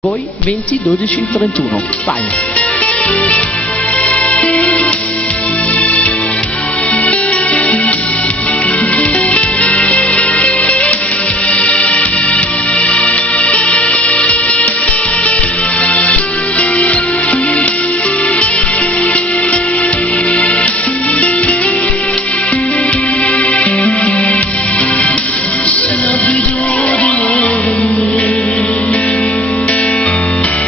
Poi 20, 12, 31. Vai.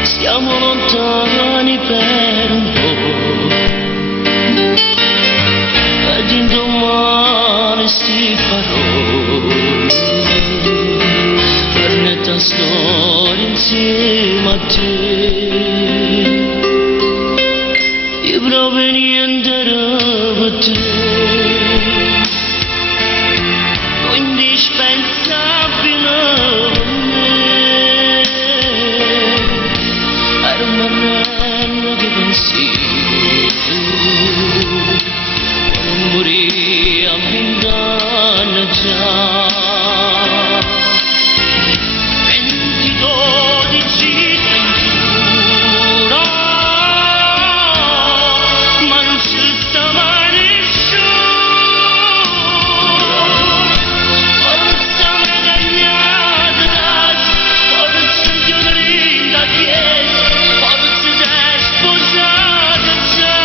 Siamo lontani per un po', ed indomani sti parole per netta storia insieme a te. Io proprio niente per te, indispensabile per me. Era un marrello di pensiero, non morì a 20 anni già. 20, 12, 31, ma non ci sta mai nessuno. Forza mi cagnata, forza chiudere la chiesa, forza sei sposata già.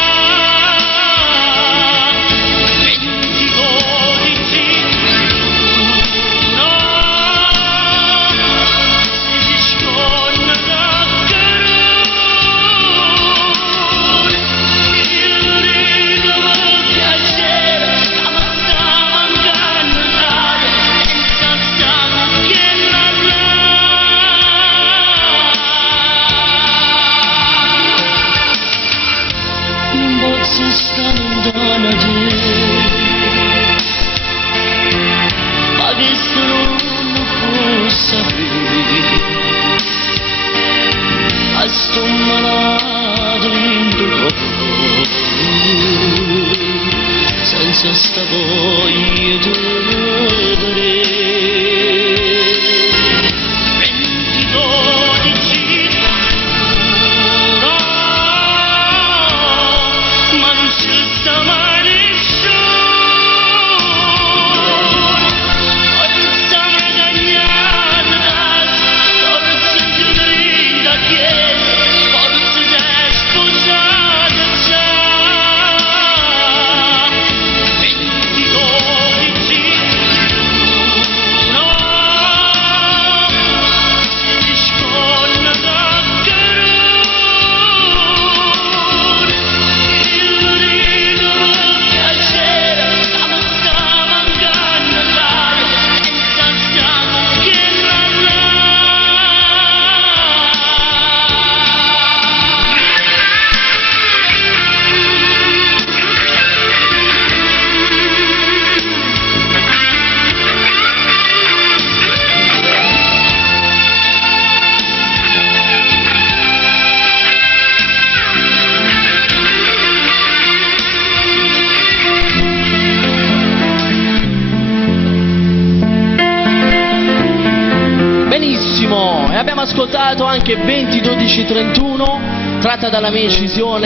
20, 12, 31, si scorna d'accordo, il ritrovo piacere, ma sta mancando l'aria, senza stare che la non posso stare lontana da te, ma che solo non può sapere, a sto malato dentro cuore, senza sta voglia di volere. 20, 12, 31, ma non ci sta mai nessuno. Forza mi cagnata, forza chiudere la chiesa, forza sei sposata già. 20, 12, 31, si scorna d'accordo, il ritrovo piacere, ma sta mancando l'aria, senza stare che la Benissimo, e abbiamo ascoltato anche 20, 12, 31, tratta dalla mia incisione.